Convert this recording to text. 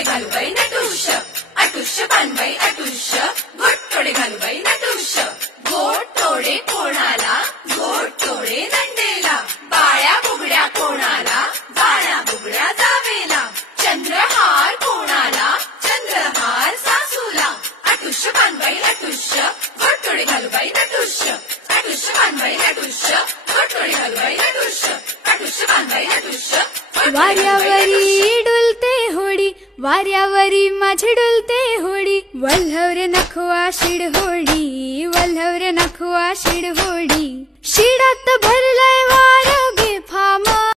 थोडे घालू बाई नटुष्य अटुष्य पानबाई अटुष्य गोट थोडे घालू बाई नटुष्य गोट थोडे कोणाला गोट थोडे नंदेला बाळ्या बुगड्या कोणाला बाळ्या बुगड्या जावेला चंद्रहार कोणाला चंद्रहार सासूला अटुष्य पानबाई अटुष्य गोट थोडे घालू बाई नटुष्य अटुष्य पानबाई नटुष्य गोट थोडे घालू बाई नटुष्य अटुष्य पानबाई नटुष्य वाऱ्यावरी डुलते होडी वाऱ्यावरी माझी डुलते होडी वल्हव रे नखवा शिड होडी वल्हव रे नखवा शिड होडी।